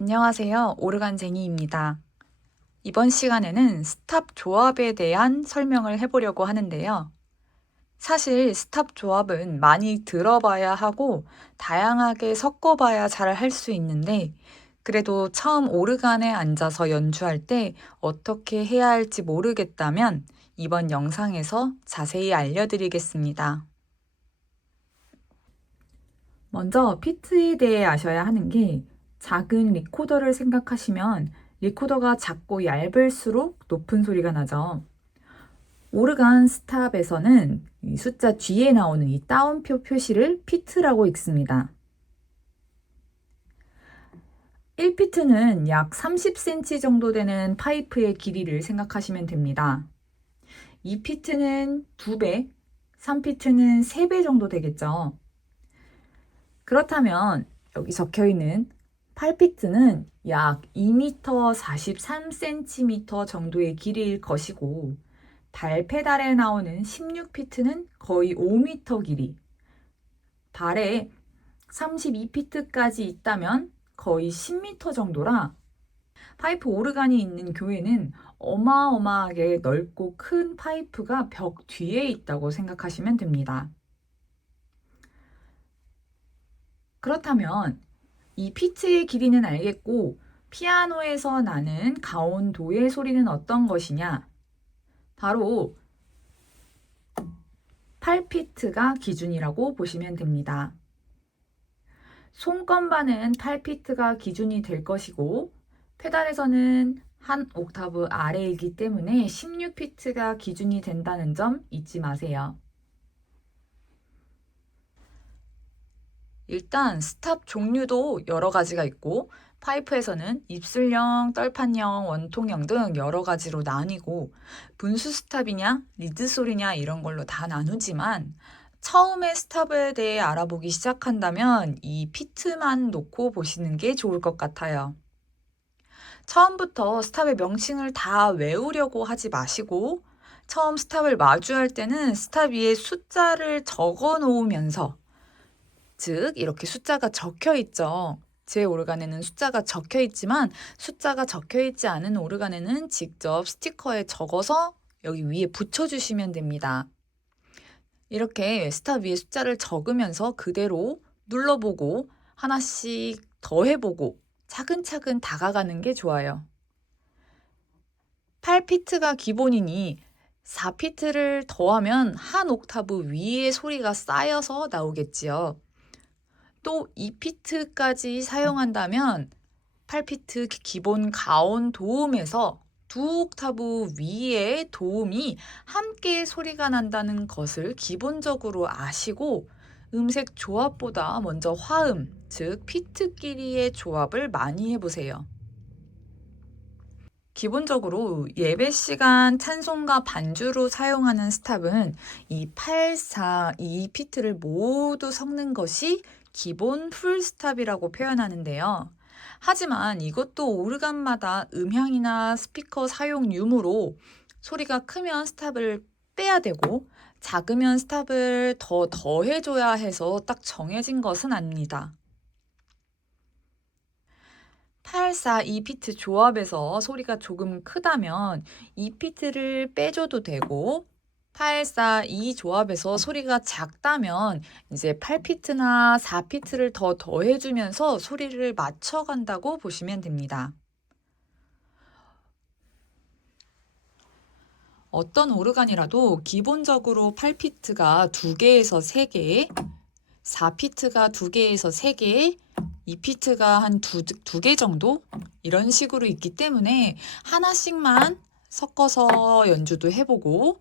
안녕하세요. 오르간쟁이입니다. 이번 시간에는 스탑 조합에 대한 설명을 해보려고 하는데요. 사실 스탑 조합은 많이 들어봐야 하고 다양하게 섞어봐야 잘 할 수 있는데 그래도 처음 오르간에 앉아서 연주할 때 어떻게 해야 할지 모르겠다면 이번 영상에서 자세히 알려드리겠습니다. 먼저 피트에 대해 아셔야 하는 게 작은 리코더를 생각하시면 리코더가 작고 얇을수록 높은 소리가 나죠. 오르간 스탑에서는 이 숫자 뒤에 나오는 이 따옴표 표시를 피트라고 읽습니다. 1피트는 약 30cm 정도 되는 파이프의 길이를 생각하시면 됩니다. 2피트는 2배, 3피트는 3배 정도 되겠죠. 그렇다면 여기 적혀 있는 8피트는 약 2m 43cm 정도의 길이일 것이고 발 페달에 나오는 16피트는 거의 5m 길이, 발에 32피트까지 있다면 거의 10m 정도라 파이프 오르간이 있는 교회는 어마어마하게 넓고 큰 파이프가 벽 뒤에 있다고 생각하시면 됩니다. 그렇다면 이 피트의 길이는 알겠고 피아노에서 나는 가온도의 소리는 어떤 것이냐? 바로 8피트가 기준이라고 보시면 됩니다. 손건반은 8피트가 기준이 될 것이고 페달에서는 한 옥타브 아래이기 때문에 16피트가 기준이 된다는 점 잊지 마세요. 일단 스탑 종류도 여러 가지가 있고 파이프에서는 입술형, 떨판형, 원통형 등 여러 가지로 나뉘고 분수 스탑이냐, 리드 소리냐 이런 걸로 다 나누지만 처음에 스탑에 대해 알아보기 시작한다면 이 피트만 놓고 보시는 게 좋을 것 같아요. 처음부터 스탑의 명칭을 다 외우려고 하지 마시고 처음 스탑을 마주할 때는 스탑 위에 숫자를 적어 놓으면서 즉 이렇게 숫자가 적혀 있죠. 제 오르간에는 숫자가 적혀 있지만 숫자가 적혀 있지 않은 오르간에는 직접 스티커에 적어서 여기 위에 붙여주시면 됩니다. 이렇게 스탑 위에 숫자를 적으면서 그대로 눌러보고 하나씩 더 해보고 차근차근 다가가는 게 좋아요. 8피트가 기본이니 4피트를 더하면 한 옥타브 위에 소리가 쌓여서 나오겠지요. 또 2피트까지 사용한다면 8피트 기본 가온 도움에서 두 옥타브 위에 도움이 함께 소리가 난다는 것을 기본적으로 아시고 음색 조합보다 먼저 화음, 즉 피트끼리의 조합을 많이 해보세요. 기본적으로 예배 시간 찬송가 반주로 사용하는 스탑은 이 8, 4, 2피트를 모두 섞는 것이 기본 풀 스탑이라고 표현하는데요. 하지만 이것도 오르간마다 음향이나 스피커 사용 유무로 소리가 크면 스탑을 빼야 되고 작으면 스탑을 더 더해줘야 해서 딱 정해진 것은 아닙니다. 8, 4, 2피트 조합에서 소리가 조금 크다면 2피트를 빼줘도 되고 8, 4, 2 조합에서 소리가 작다면 이제 8피트나 4피트를 더 더해주면서 소리를 맞춰간다고 보시면 됩니다. 어떤 오르간이라도 기본적으로 8피트가 2개에서 3개, 4피트가 2개에서 3개, 2피트가 한 2개 정도? 이런 식으로 있기 때문에 하나씩만 섞어서 연주도 해보고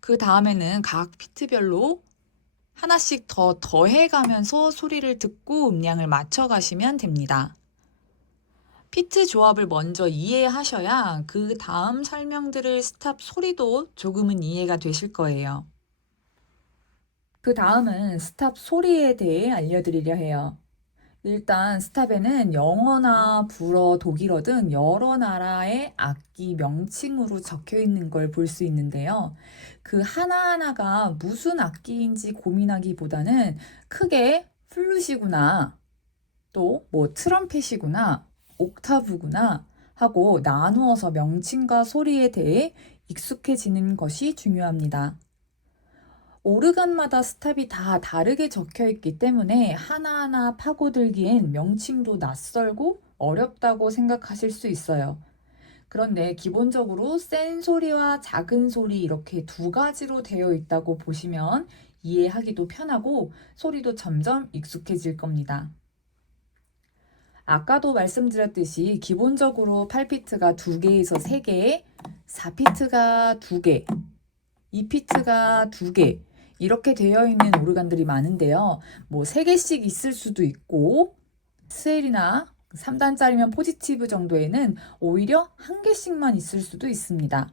그 다음에는 각 피트별로 하나씩 더 더해가면서 소리를 듣고 음량을 맞춰가시면 됩니다. 피트 조합을 먼저 이해하셔야 그 다음 설명드릴 스탑 소리도 조금은 이해가 되실 거예요. 그 다음은 스탑 소리에 대해 알려드리려 해요. 일단 스탑에는 영어나 불어, 독일어 등 여러 나라의 악기 명칭으로 적혀 있는 걸 볼 수 있는데요. 그 하나하나가 무슨 악기인지 고민하기보다는 크게 플룻이구나, 또 뭐 트럼펫이구나, 옥타브구나 하고 나누어서 명칭과 소리에 대해 익숙해지는 것이 중요합니다. 오르간마다 스탑이 다 다르게 적혀 있기 때문에 하나하나 파고들기엔 명칭도 낯설고 어렵다고 생각하실 수 있어요. 그런데 기본적으로 센 소리와 작은 소리 이렇게 두 가지로 되어 있다고 보시면 이해하기도 편하고 소리도 점점 익숙해질 겁니다. 아까도 말씀드렸듯이 기본적으로 8피트가 2개에서 3개, 4피트가 2개, 2피트가 2개 이렇게 되어 있는 오르간들이 많은데요. 뭐 3개씩 있을 수도 있고 스웰이나 3단짜리면 포지티브 정도에는 오히려 1개씩만 있을 수도 있습니다.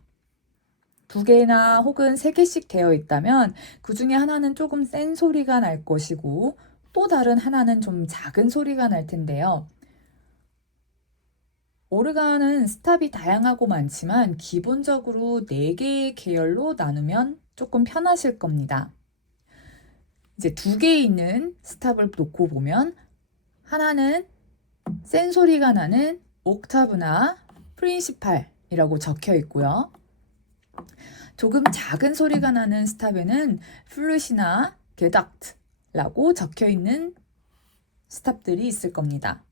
2개나 혹은 3개씩 되어 있다면 그 중에 하나는 조금 센 소리가 날 것이고 또 다른 하나는 좀 작은 소리가 날 텐데요. 오르간은 스탑이 다양하고 많지만 기본적으로 4개의 계열로 나누면 조금 편하실 겁니다. 이제 2개 있는 스탑을 놓고 보면 하나는 센 소리가 나는 옥타브나 프린시팔이라고 적혀 있고요. 조금 작은 소리가 나는 스탑에는 플룻이나 게닥트라고 적혀 있는 스탑들이 있을 겁니다.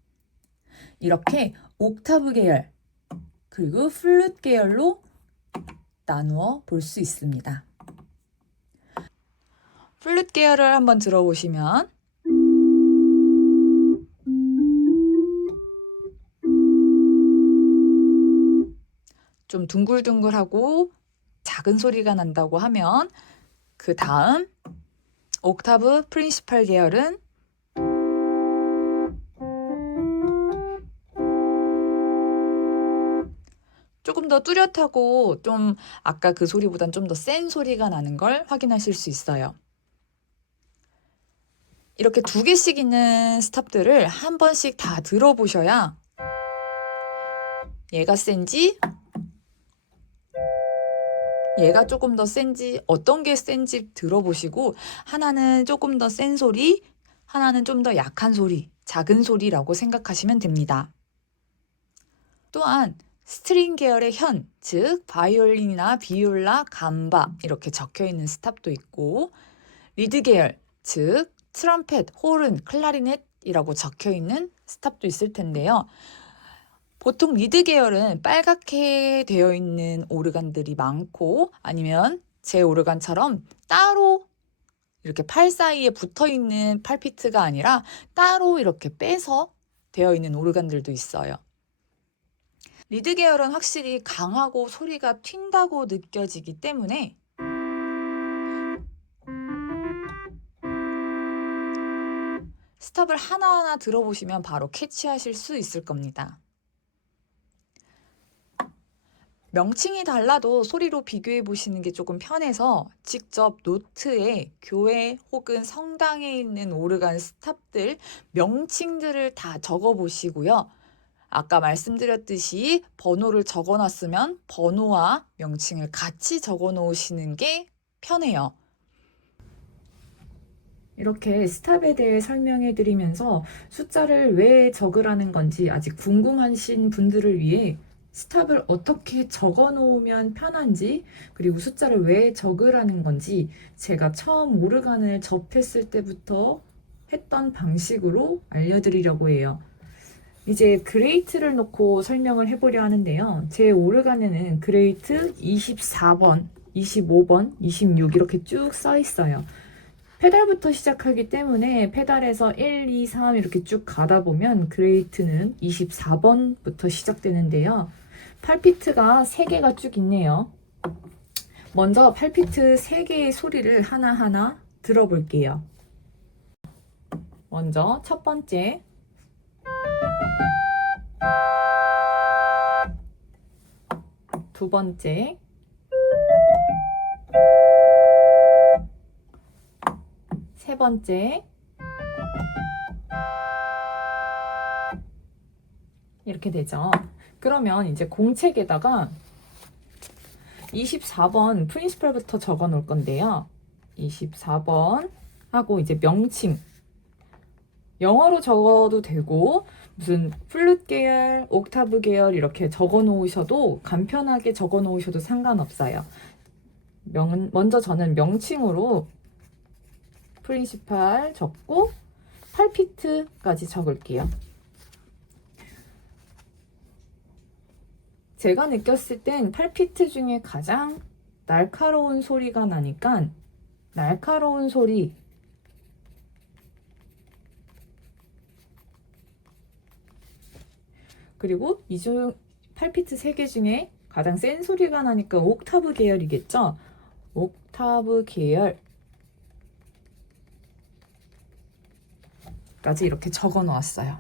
이렇게 옥타브 계열 그리고 플룻 계열로 나누어 볼 수 있습니다. 플룻 계열을 한번 들어보시면 좀 둥글둥글하고 작은 소리가 난다고 하면 그 다음 옥타브 프린시팔 계열은 조금 더 뚜렷하고 좀 아까 그 소리보단 좀 더 센 소리가 나는 걸 확인하실 수 있어요. 이렇게 2개씩 있는 스탑들을 한 번씩 다 들어보셔야 얘가 센지 얘가 조금 더 센지 어떤 게 센지 들어보시고 하나는 조금 더 센 소리, 하나는 좀 더 약한 소리, 작은 소리라고 생각하시면 됩니다. 또한 스트링 계열의 현, 즉 바이올린이나 비올라, 감바 이렇게 적혀 있는 스탑도 있고 리드 계열, 즉 트럼펫, 호른, 클라리넷이라고 적혀 있는 스탑도 있을 텐데요. 보통 리드 계열은 빨갛게 되어 있는 오르간들이 많고 아니면 제 오르간처럼 따로 이렇게 팔 사이에 붙어 있는 8피트가 아니라 따로 이렇게 빼서 되어 있는 오르간들도 있어요. 리드 계열은 확실히 강하고 소리가 튄다고 느껴지기 때문에 스탑을 하나하나 들어보시면 바로 캐치하실 수 있을 겁니다. 명칭이 달라도 소리로 비교해 보시는 게 조금 편해서 직접 노트에 교회 혹은 성당에 있는 오르간 스탑들 명칭들을 다 적어 보시고요. 아까 말씀드렸듯이 번호를 적어 놨으면 번호와 명칭을 같이 적어 놓으시는 게 편해요. 이렇게 스탑에 대해 설명해 드리면서 숫자를 왜 적으라는 건지 아직 궁금하신 분들을 위해 스탑을 어떻게 적어 놓으면 편한지 그리고 숫자를 왜 적으라는 건지 제가 처음 오르간을 접했을 때부터 했던 방식으로 알려드리려고 해요. 이제 그레이트를 놓고 설명을 해보려 하는데요. 제 오르간에는 그레이트 24번, 25번, 26 이렇게 쭉 써 있어요. 페달부터 시작하기 때문에 페달에서 1, 2, 3 이렇게 쭉 가다 보면 그레이트는 24번부터 시작되는데요. 8피트가 3개가 쭉 있네요. 먼저 8피트 3개의 소리를 하나하나 들어볼게요. 먼저 첫 번째 두 번째 세 번째 이렇게 되죠. 그러면 이제 공책에다가 24번 프린시펄부터 적어 놓을 건데요. 24번 하고 이제 명칭 영어로 적어도 되고 무슨 플룻 계열, 옥타브 계열 이렇게 적어 놓으셔도 간편하게 적어 놓으셔도 상관없어요. 먼저 저는 명칭으로 프린시팔 적고 8피트까지 적을게요. 제가 느꼈을 땐 8피트 중에 가장 날카로운 소리가 나니까 날카로운 소리 그리고 이중 8피트 3개 중에 가장 센 소리가 나니까 옥타브 계열이겠죠? 옥타브 계열 까지 이렇게 적어 놓았어요.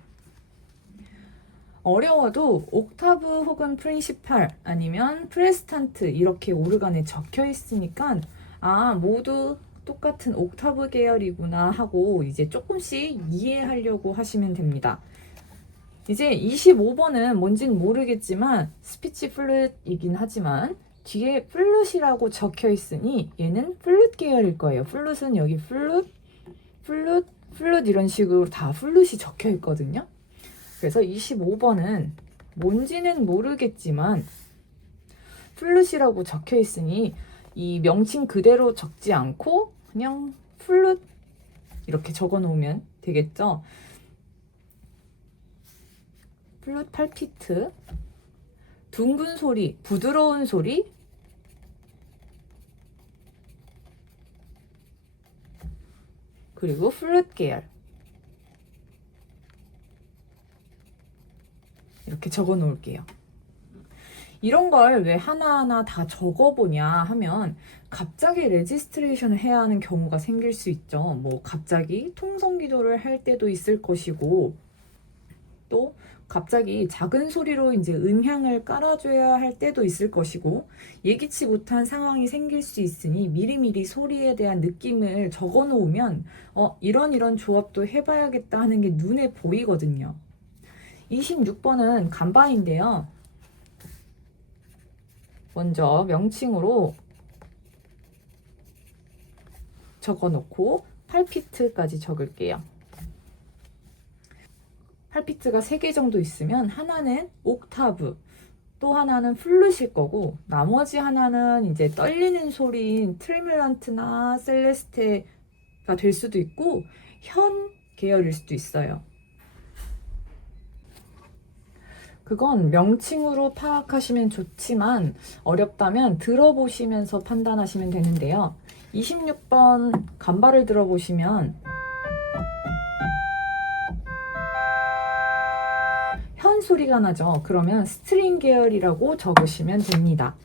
어려워도 옥타브 혹은 프린시팔 아니면 프레스탄트 이렇게 오르간에 적혀 있으니까 모두 똑같은 옥타브 계열이구나 하고 이제 조금씩 이해하려고 하시면 됩니다. 이제 25번은 뭔진 모르겠지만 스피치 플룻이긴 하지만 뒤에 플룻이라고 적혀 있으니 얘는 플룻 계열일 거예요. 플룻은 여기 플룻 이런 식으로 다 플룻이 적혀 있거든요. 그래서 25번은 뭔지는 모르겠지만 플룻이라고 적혀 있으니 이 명칭 그대로 적지 않고 그냥 플룻 이렇게 적어 놓으면 되겠죠. 플룻 8피트 둥근 소리, 부드러운 소리 그리고 플룻 계열 이렇게 적어 놓을게요. 이런 걸 왜 하나하나 다 적어보냐 하면 갑자기 레지스트레이션을 해야 하는 경우가 생길 수 있죠. 뭐 갑자기 통성 기도를 할 때도 있을 것이고 또 갑자기 작은 소리로 이제 음향을 깔아줘야 할 때도 있을 것이고 예기치 못한 상황이 생길 수 있으니 미리미리 소리에 대한 느낌을 적어 놓으면 이런 조합도 해봐야겠다 하는 게 눈에 보이거든요. 26번은 간바인데요. 먼저 명칭으로 적어놓고 8피트까지 적을게요. 8피트가 3개 정도 있으면 하나는 옥타브, 또 하나는 플룻일 거고 나머지 하나는 이제 떨리는 소리인 트레밀란트나 셀레스테가 될 수도 있고 현 계열일 수도 있어요. 그건 명칭으로 파악하시면 좋지만 어렵다면 들어보시면서 판단하시면 되는데요. 26번 간바를 들어보시면 현 소리가 나죠. 그러면 스트링 계열이라고 적으시면 됩니다.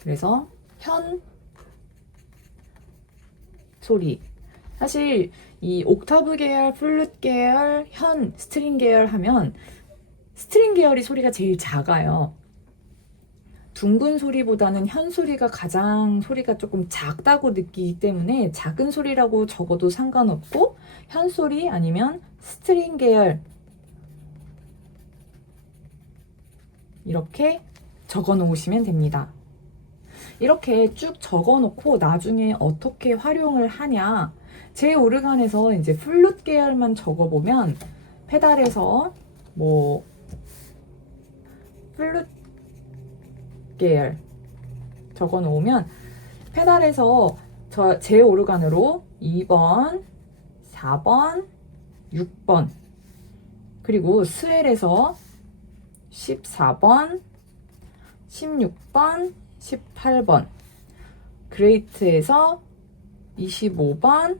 그래서 현 소리 사실 이 옥타브 계열, 플룻 계열, 현, 스트링 계열 하면 스트링 계열이 소리가 제일 작아요. 둥근 소리보다는 현 소리가 가장 소리가 조금 작다고 느끼기 때문에 작은 소리라고 적어도 상관없고 현 소리 아니면 스트링 계열 이렇게 적어 놓으시면 됩니다. 이렇게 쭉 적어 놓고 나중에 어떻게 활용을 하냐 제 오르간에서 이제 플룻 계열만 적어 보면 페달에서 뭐 플룻 계열 적어 놓으면 페달에서 제 오르간으로 2번, 4번, 6번 그리고 스웰에서 14번, 16번, 18번 그레이트에서 25번,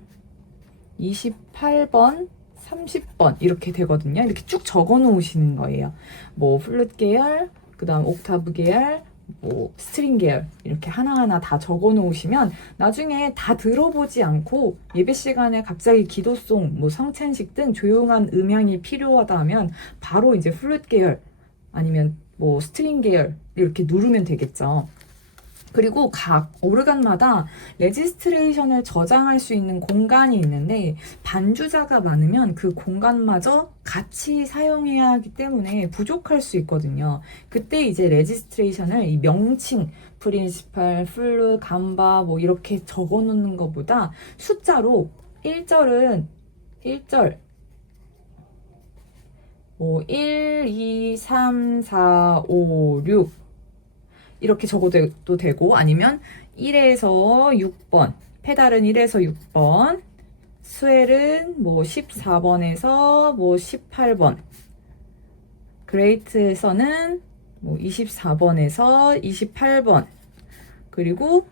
28번, 30번 이렇게 되거든요. 이렇게 쭉 적어 놓으시는 거예요. 뭐 플룻 계열, 그 다음 옥타브 계열, 뭐 스트링 계열 이렇게 하나하나 다 적어 놓으시면 나중에 다 들어보지 않고 예배 시간에 갑자기 기도송, 뭐 성찬식 등 조용한 음향이 필요하다 하면 바로 이제 플룻 계열 아니면 뭐 스트링 계열 이렇게 누르면 되겠죠. 그리고 각 오르간마다 레지스트레이션을 저장할 수 있는 공간이 있는데 반주자가 많으면 그 공간마저 같이 사용해야 하기 때문에 부족할 수 있거든요. 그때 이제 레지스트레이션을 이 명칭 프린시팔, 플룻, 간바 뭐 이렇게 적어 놓는 것보다 숫자로 1절은 1절 뭐 1, 2, 3, 4, 5, 6 이렇게 적어도 되고, 아니면 1에서 6번, 페달은 1에서 6번, 스웰은 뭐 14번에서 뭐 18번, 그레이트에서는 뭐 24번에서 28번, 그리고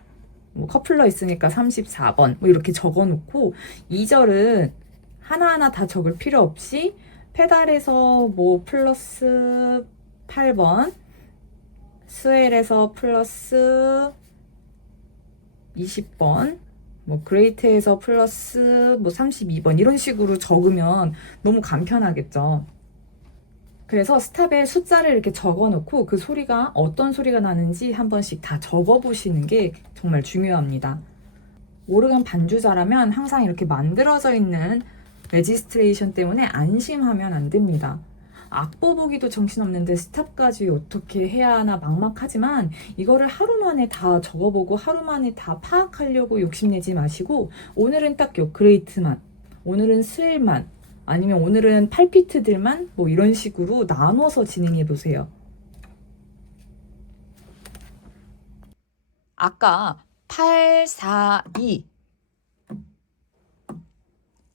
뭐 커플러 있으니까 34번, 뭐 이렇게 적어 놓고, 2절은 하나하나 다 적을 필요 없이 페달에서 뭐 플러스 8번, 스웰에서 플러스 20번, 뭐 그레이트에서 플러스 뭐 32번 이런 식으로 적으면 너무 간편하겠죠. 그래서 스탑에 숫자를 이렇게 적어 놓고 그 소리가 어떤 소리가 나는지 한 번씩 다 적어 보시는 게 정말 중요합니다. 오르간 반주자라면 항상 이렇게 만들어져 있는 레지스트레이션 때문에 안심하면 안 됩니다. 악보 보기도 정신없는데 스탑까지 어떻게 해야 하나 막막하지만, 이거를 하루 만에 다 적어보고 하루 만에 다 파악하려고 욕심내지 마시고, 오늘은 딱 요 그레이트만, 오늘은 스웰만, 아니면 오늘은 8피트들만, 뭐 이런 식으로 나눠서 진행해 보세요. 아까 8, 4, 2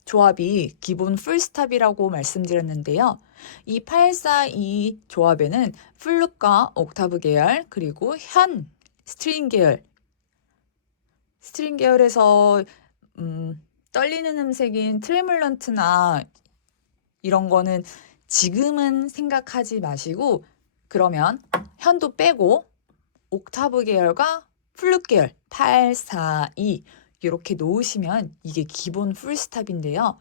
조합이 기본 풀스탑이라고 말씀드렸는데요. 이 8, 4, 2 조합에는 플룻과 옥타브 계열, 그리고 현 스트링 계열, 스트링 계열에서 떨리는 음색인 트레몰런트나 이런 거는 지금은 생각하지 마시고, 그러면 현도 빼고 옥타브 계열과 플룻 계열 8, 4, 2 이렇게 놓으시면 이게 기본 풀스탑인데요.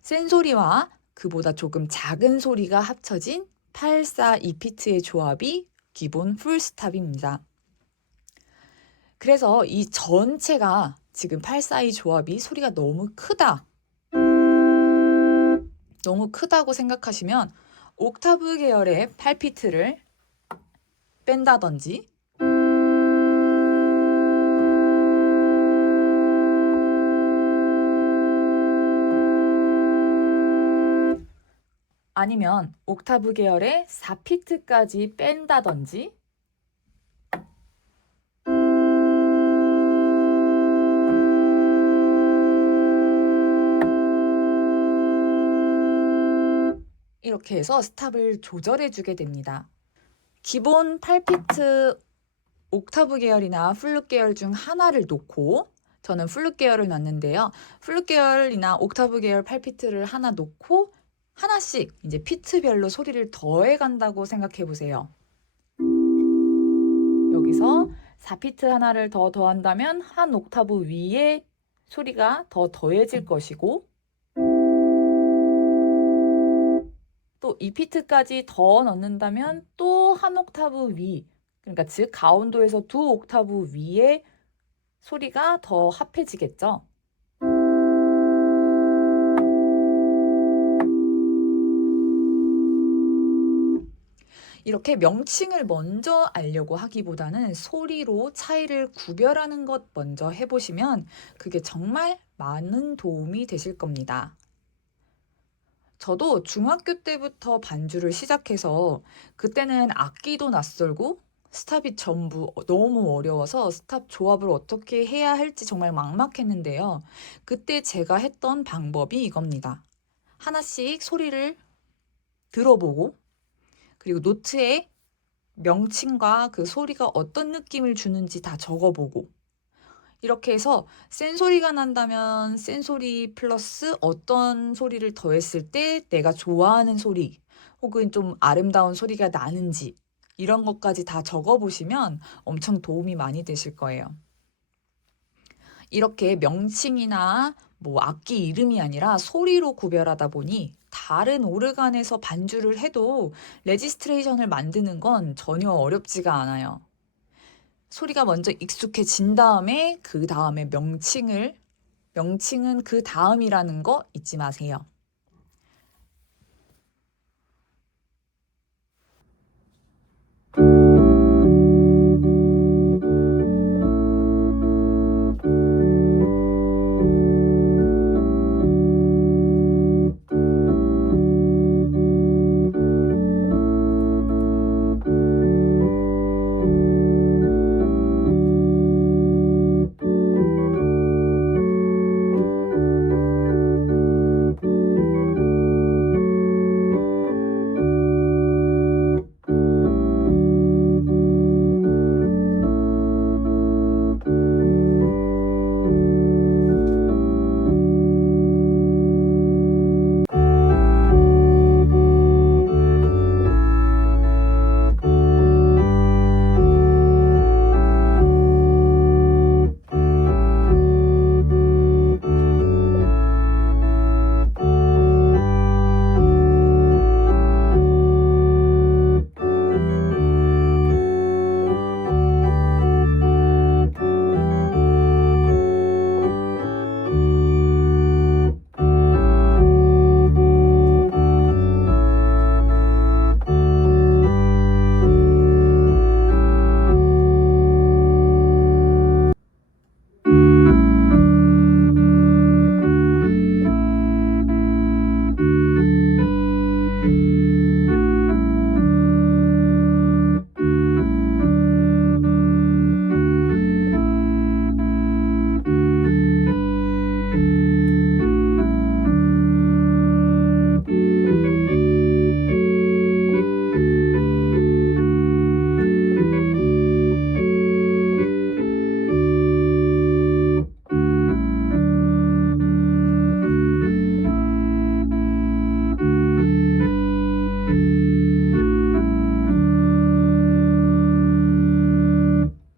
센 소리와 그보다 조금 작은 소리가 합쳐진 8, 4, 2피트의 조합이 기본 풀스탑입니다. 그래서 이 전체가 지금 8, 4, 2 조합이 소리가 너무 크다, 너무 크다고 생각하시면 옥타브 계열의 8피트를 뺀다든지, 아니면 옥타브 계열의 4피트까지 뺀다든지, 이렇게 해서 스탑을 조절해 주게 됩니다. 기본 8피트 옥타브 계열이나 플룻 계열 중 하나를 놓고, 저는 플룻 계열을 놨는데요. 플룻 계열이나 옥타브 계열 8피트를 하나 놓고 하나씩 이제 피트별로 소리를 더해 간다고 생각해 보세요. 여기서 4피트 하나를 더 더한다면 한 옥타브 위에 소리가 더 더해질 것이고, 또 2피트까지 더 넣는다면 또 한 옥타브 위, 그러니까 즉 가온도에서 2옥타브 위에 소리가 더 합해지겠죠. 이렇게 명칭을 먼저 알려고 하기보다는 소리로 차이를 구별하는 것 먼저 해보시면 그게 정말 많은 도움이 되실 겁니다. 저도 중학교 때부터 반주를 시작해서 그때는 악기도 낯설고 스탑이 전부 너무 어려워서 스탑 조합을 어떻게 해야 할지 정말 막막했는데요. 그때 제가 했던 방법이 이겁니다. 하나씩 소리를 들어보고, 그리고 노트에 명칭과 그 소리가 어떤 느낌을 주는지 다 적어보고, 이렇게 해서 센 소리가 난다면 센 소리 플러스 어떤 소리를 더했을 때 내가 좋아하는 소리, 혹은 좀 아름다운 소리가 나는지 이런 것까지 다 적어보시면 엄청 도움이 많이 되실 거예요. 이렇게 명칭이나 뭐 악기 이름이 아니라 소리로 구별하다 보니 다른 오르간에서 반주를 해도 레지스트레이션을 만드는 건 전혀 어렵지가 않아요. 소리가 먼저 익숙해진 다음에 그 다음에 명칭은 그 다음이라는 거 잊지 마세요.